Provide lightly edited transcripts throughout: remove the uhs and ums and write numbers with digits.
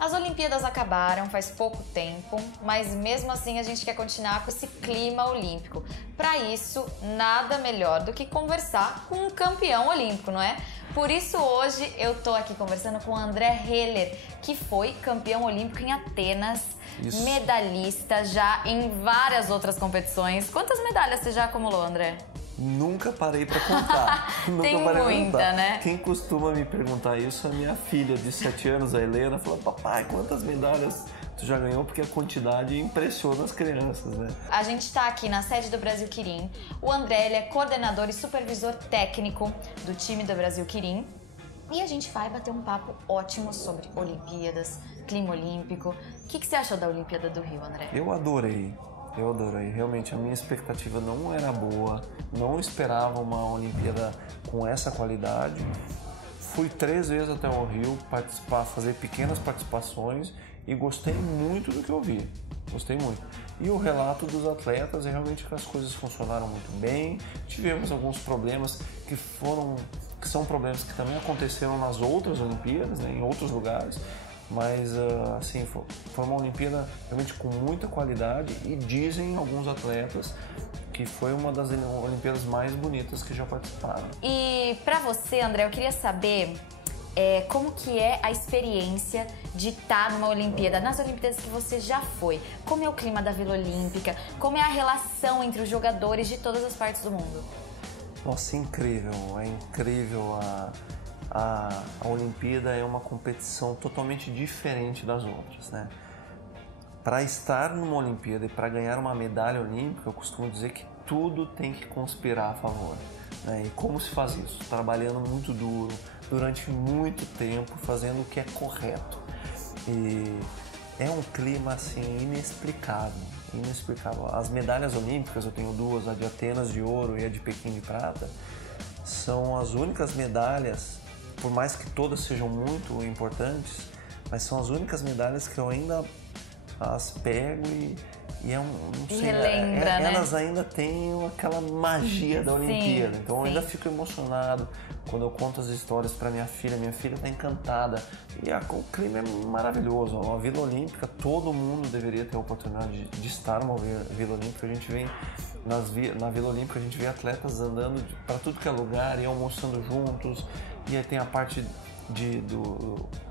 As Olimpíadas acabaram faz pouco tempo, mas mesmo assim a gente quer continuar com esse clima olímpico. Para isso, nada melhor do que conversar com um campeão olímpico, não é? Por isso hoje eu tô aqui conversando com o André Heller, que foi campeão olímpico em Atenas, medalhista já em várias outras competições. Quantas medalhas você já acumulou, André? Nunca parei pra contar. Tem muita, né? Quem costuma me perguntar isso é minha filha de 7 anos, a Helena, falando: papai, quantas medalhas tu já ganhou? Porque a quantidade impressiona as crianças, né? A gente tá aqui na sede do Brasil Quirim. O André, ele é coordenador e supervisor técnico do time do Brasil Quirim. E a gente vai bater um papo ótimo sobre Olimpíadas, clima olímpico. O que você achou da Olimpíada do Rio, André? Eu adorei. Realmente, a minha expectativa não era boa, não esperava uma Olimpíada com essa qualidade. Fui 3 vezes até o Rio participar, fazer pequenas participações e gostei muito do que eu vi. Gostei muito. E o relato dos atletas é realmente que as coisas funcionaram muito bem. Tivemos alguns problemas que são problemas que também aconteceram nas outras Olimpíadas, né, em outros lugares. Mas, assim, foi uma Olimpíada realmente com muita qualidade e dizem alguns atletas que foi uma das Olimpíadas mais bonitas que já participaram. E pra você, André, eu queria saber como que é a experiência de estar numa Olimpíada, nas Olimpíadas que você já foi. Como é o clima da Vila Olímpica? Como é a relação entre os jogadores de todas as partes do mundo? Nossa, é incrível a Olimpíada é uma competição totalmente diferente das outras, né? Para estar numa Olimpíada e para ganhar uma medalha olímpica, eu costumo dizer que tudo tem que conspirar a favor, né? E como se faz isso? Trabalhando muito duro, durante muito tempo, fazendo o que é correto. E é um clima assim inexplicável. As medalhas olímpicas, eu tenho 2, a de Atenas de ouro e a de Pequim de prata, são as únicas medalhas, por mais que todas sejam muito importantes, mas são as únicas medalhas que eu ainda as pego e não sei, relembra, né? Elas ainda têm aquela magia da Olimpíada. Então eu ainda fico emocionado quando eu conto as histórias para minha filha. Minha filha está encantada e o clima é maravilhoso. A Vila Olímpica, todo mundo deveria ter a oportunidade de estar numa Vila Olímpica. A gente vem na Vila Olímpica, a gente vê atletas andando para tudo que é lugar e almoçando juntos. E aí tem a parte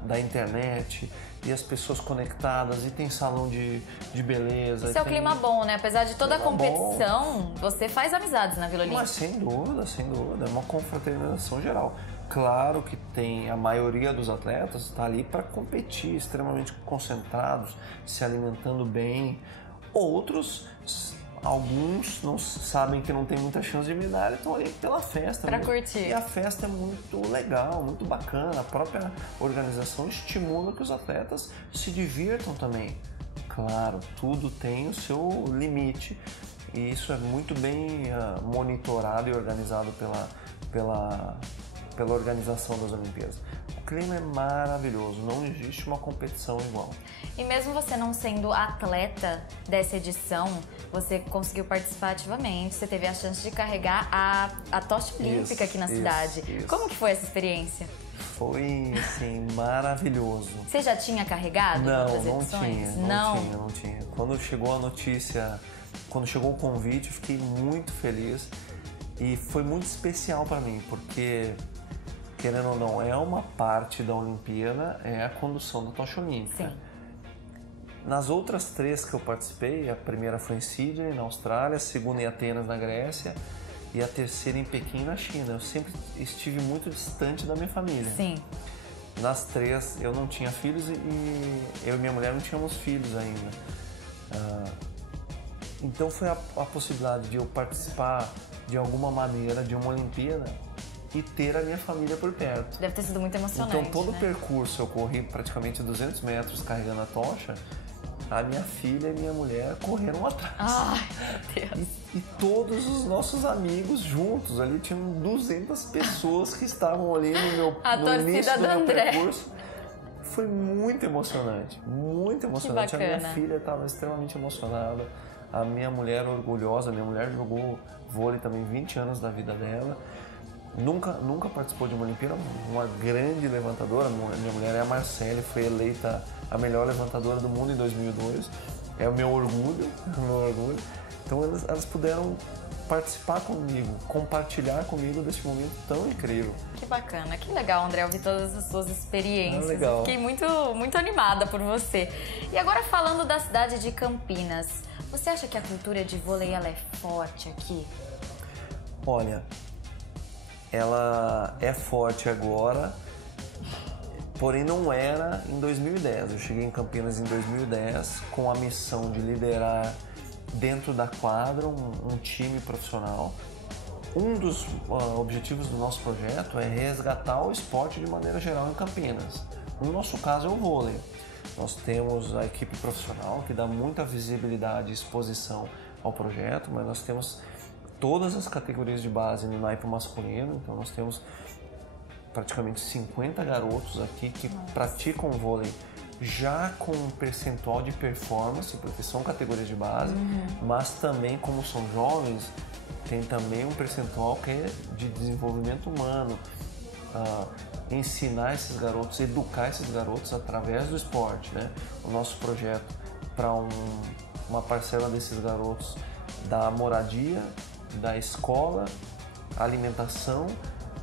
da internet e as pessoas conectadas, e tem salão de beleza. Isso é o clima bom, né? Apesar de toda a competição, você faz amizades na Vila Olímpica. Mas sem dúvida, é uma confraternização geral. Claro que tem a maioria dos atletas está ali para competir, extremamente concentrados, se alimentando bem. Alguns não sabem que não tem muita chance de medalha, estão ali pela festa. Pra curtir. E a festa é muito legal, muito bacana. A própria organização estimula que os atletas se divirtam também. Claro, tudo tem o seu limite e isso é muito bem monitorado e organizado pela organização das Olimpíadas. O clima é maravilhoso, não existe uma competição igual. E mesmo você não sendo atleta dessa edição, você conseguiu participar ativamente, você teve a chance de carregar a tocha olímpica aqui na cidade. Como que foi essa experiência? Foi, assim, maravilhoso. Você já tinha carregado outras edições? Não tinha. Quando chegou a notícia, quando chegou o convite, eu fiquei muito feliz e foi muito especial para mim, porque, querendo ou não, é uma parte da Olimpíada, é a condução da tocha olímpica. Sim. Nas outras 3 que eu participei, a primeira foi em Sydney, na Austrália, a segunda em Atenas, na Grécia, e a terceira em Pequim, na China. Eu sempre estive muito distante da minha família. Sim. Nas 3 eu não tinha filhos e eu e minha mulher não tínhamos filhos ainda. Então foi a possibilidade de eu participar de alguma maneira de uma Olimpíada e ter a minha família por perto. Deve ter sido muito emocionante. Então todo o percurso eu corri praticamente 200 metros carregando a tocha. A minha filha e minha mulher correram atrás. Ai, meu Deus. E todos os nossos amigos juntos, ali tinham 200 pessoas que estavam ali no início do meu percurso. Foi muito emocionante, muito emocionante. A minha filha estava extremamente emocionada, a minha mulher orgulhosa. Minha mulher jogou vôlei também 20 anos da vida dela. nunca participou de uma Olimpíada, uma grande levantadora. Minha mulher é a Marcele, foi eleita a melhor levantadora do mundo em 2002. É o meu orgulho, Então elas puderam participar comigo, compartilhar comigo desse momento tão incrível. Que bacana, que legal, André, ouvir todas as suas experiências. Legal. Fiquei muito animada por você. E agora falando da cidade de Campinas, você acha que a cultura de vôlei ela é forte aqui? Olha, ela é forte agora, porém não era em 2010. Eu cheguei em Campinas em 2010 com a missão de liderar dentro da quadra um time profissional. Um dos objetivos do nosso projeto é resgatar o esporte de maneira geral em Campinas. No nosso caso é o vôlei. Nós temos a equipe profissional que dá muita visibilidade e exposição ao projeto, mas nós temos todas as categorias de base no naipe masculino, então nós temos praticamente 50 garotos aqui que praticam vôlei já com um percentual de performance, porque são categorias de base, mas também como são jovens, tem também um percentual que é de desenvolvimento humano, ensinar esses garotos, educar esses garotos através do esporte, né? O nosso projeto para uma parcela desses garotos da moradia, da escola, alimentação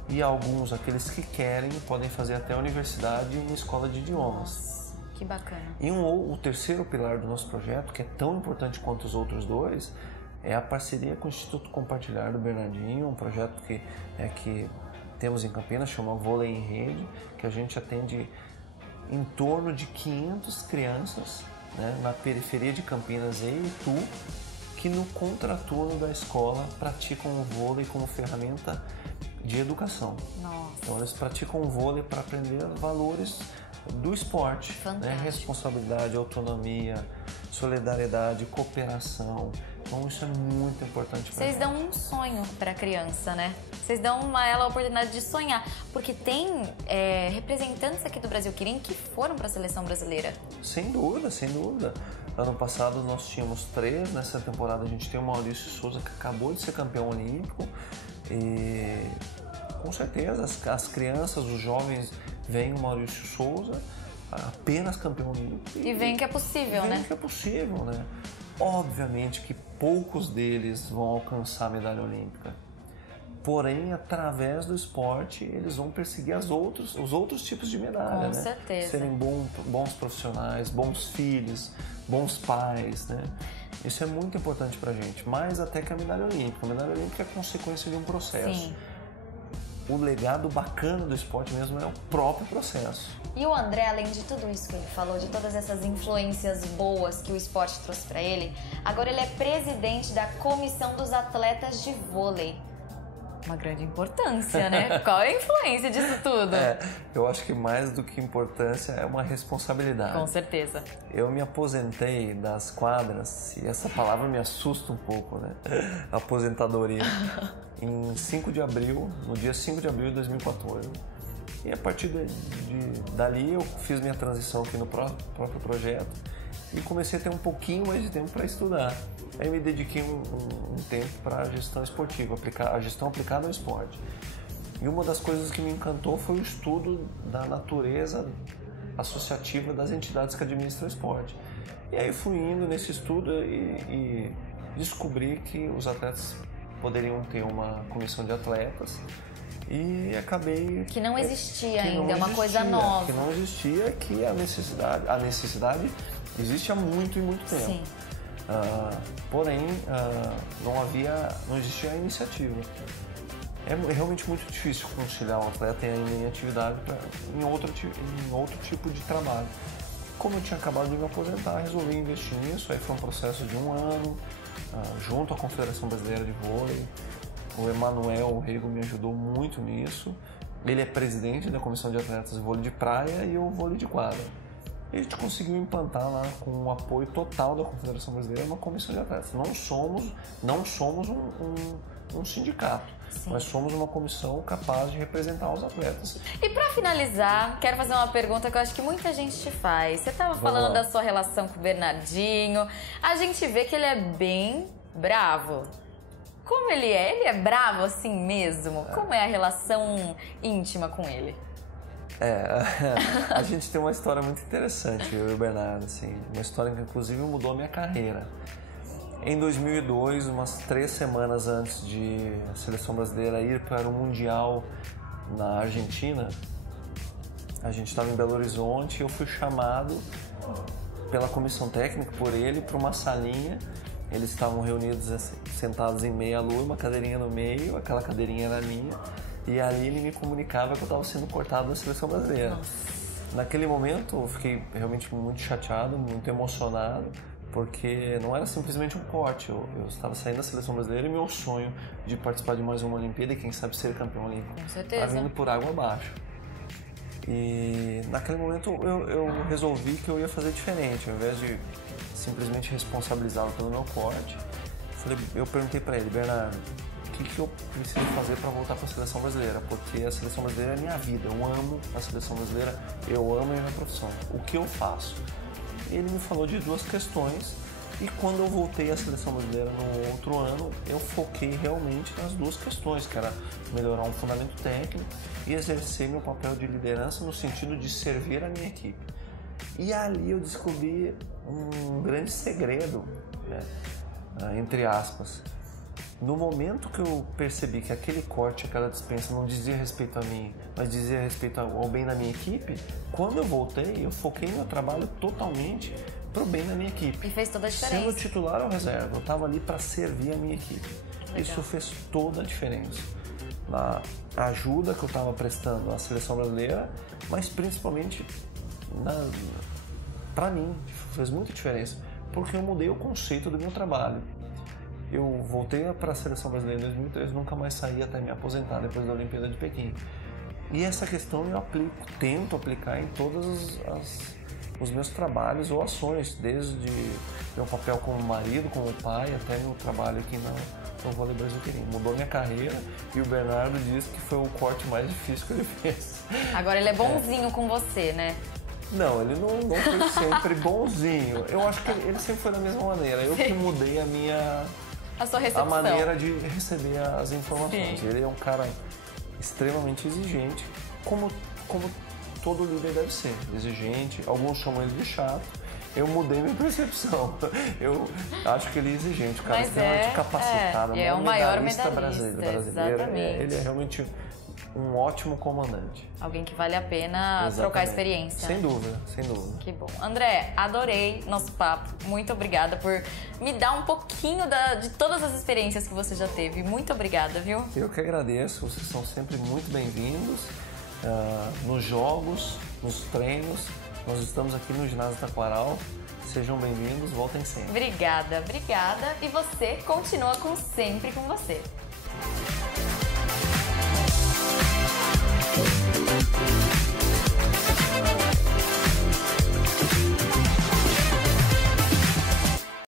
e alguns, aqueles que querem, podem fazer até a universidade em escola de idiomas. Que bacana. E o terceiro pilar do nosso projeto, que é tão importante quanto os outros dois, é a parceria com o Instituto Compartilhar do Bernardinho, um projeto que temos em Campinas, chama Vôlei em Rede, que a gente atende em torno de 500 crianças, né, na periferia de Campinas e Itu, que no contraturno da escola praticam o vôlei como ferramenta de educação. Nossa. Então eles praticam o vôlei para aprender valores do esporte, né? Responsabilidade, autonomia, solidariedade, cooperação. Então isso é muito importante para Vocês dão um sonho para a criança, né? Vocês dão a ela a oportunidade de sonhar, porque tem representantes aqui do Brasil que foram para a seleção brasileira. Sem dúvida, sem dúvida. Ano passado nós tínhamos 3, nessa temporada a gente tem o Maurício Souza, que acabou de ser campeão olímpico, e com certeza as crianças, os jovens veem o Maurício Souza apenas campeão olímpico. E veem que é possível, né? Veem que é possível, né? Obviamente que poucos deles vão alcançar a medalha olímpica. Porém, através do esporte, eles vão perseguir os outros tipos de medalha, Com certeza. Serem bons profissionais, bons filhos, bons pais, né? Isso é muito importante pra gente, mais até que a medalha olímpica. A medalha olímpica é consequência de um processo. Sim. O legado bacana do esporte mesmo é o próprio processo. E o André, além de tudo isso que ele falou, de todas essas influências boas que o esporte trouxe para ele, agora ele é presidente da Comissão dos Atletas de Vôlei. Uma grande importância, né? Qual é a influência disso tudo? Eu acho que mais do que importância é uma responsabilidade. Com certeza. Eu me aposentei das quadras, e essa palavra me assusta um pouco, né? Aposentadoria. Em 5 de abril, no dia 5 de abril de 2014. E a partir dali eu fiz minha transição aqui no próprio projeto e comecei a ter um pouquinho mais de tempo para estudar. Aí me dediquei um tempo para a gestão esportiva, a gestão aplicada ao esporte. E uma das coisas que me encantou foi o estudo da natureza associativa das entidades que administram o esporte. E aí fui indo nesse estudo e descobri que os atletas poderiam ter uma comissão de atletas e acabei... Que não existia ainda, é uma coisa nova. Que não existia, que a necessidade existe há muito e muito tempo. Sim. Porém, não existia a iniciativa. É realmente muito difícil conciliar um atleta ainda em atividade em outro tipo de trabalho. Como eu tinha acabado de me aposentar, resolvi investir nisso. Aí foi um processo de 1 ano, junto à Confederação Brasileira de Vôlei. O Emanuel Rego me ajudou muito nisso. Ele é presidente da Comissão de Atletas de Vôlei de Praia e eu vôlei de quadra. E a gente conseguiu implantar lá, com o apoio total da Confederação Brasileira, uma comissão de atletas. Não somos um sindicato, Sim. Mas somos uma comissão capaz de representar os atletas. E para finalizar, quero fazer uma pergunta que eu acho que muita gente te faz. Você estava falando da sua relação com o Bernardinho. A gente vê que ele é bem bravo. Como ele é? Ele é bravo assim mesmo? Como é a relação íntima com ele? A gente tem uma história muito interessante, eu e o Bernardo, assim, uma história que inclusive mudou a minha carreira. Em 2002, umas 3 semanas antes de a seleção brasileira ir para o Mundial na Argentina, a gente estava em Belo Horizonte e eu fui chamado pela comissão técnica, por ele, para uma salinha. Eles estavam reunidos assim, sentados em meia-lua, uma cadeirinha no meio, aquela cadeirinha era minha, e ali ele me comunicava que eu estava sendo cortado da seleção brasileira. Nossa. Naquele momento eu fiquei realmente muito chateado, muito emocionado, porque não era simplesmente um corte, eu estava saindo da seleção brasileira e meu sonho de participar de mais uma Olimpíada e quem sabe ser campeão olímpico estava vindo por água abaixo. E naquele momento eu resolvi que eu ia fazer diferente, ao invés de simplesmente responsabilizá-lo pelo meu corte, eu perguntei para ele: Bernardo, o que eu preciso fazer para voltar para a seleção brasileira? Porque a seleção brasileira é minha vida, eu amo a seleção brasileira, eu amo a minha profissão. O que eu faço? Ele me falou de 2 questões e quando eu voltei à seleção brasileira no outro ano, eu foquei realmente nas 2 questões, que era melhorar um fundamento técnico e exercer meu papel de liderança no sentido de servir a minha equipe. E ali eu descobri um grande segredo, né? Entre aspas. No momento que eu percebi que aquele corte, aquela dispensa não dizia respeito a mim, mas dizia respeito ao bem da minha equipe, quando eu voltei, eu foquei meu trabalho totalmente pro bem da minha equipe. E fez toda a diferença. Sendo titular ou reserva, eu estava ali para servir a minha equipe. Legal. Isso fez toda a diferença na ajuda que eu estava prestando à seleção brasileira, mas principalmente para mim, fez muita diferença, porque eu mudei o conceito do meu trabalho. Eu voltei para a seleção brasileira em 2003, nunca mais saí até me aposentar depois da Olimpíada de Pequim. E essa questão eu tento aplicar em todos os meus trabalhos ou ações, desde meu papel como marido, como pai, até meu trabalho aqui no vôlei brasileiro. Mudou minha carreira e o Bernardo disse que foi o corte mais difícil que ele fez. Agora ele é bonzinho com você, né? Não, ele não foi sempre bonzinho. Eu acho que ele sempre foi da mesma maneira. Eu que mudei A sua recepção. A maneira de receber as informações. Sim. Ele é um cara extremamente exigente, como todo líder deve ser. Exigente, alguns chamam ele de chato. Eu mudei minha percepção. Eu acho que ele é exigente, o cara é extremamente capacitado. É o maior medalhista medalhista brasileiro. Exatamente. Ele é realmente um ótimo comandante. Alguém que vale a pena trocar experiência. Sem dúvida, sem dúvida. Que bom. André, adorei nosso papo. Muito obrigada por me dar um pouquinho de todas as experiências que você já teve. Muito obrigada, viu? Eu que agradeço. Vocês são sempre muito bem-vindos nos jogos, nos treinos. Nós estamos aqui no Ginásio Taquaral. Sejam bem-vindos, voltem sempre. Obrigada. E você continua com sempre com você.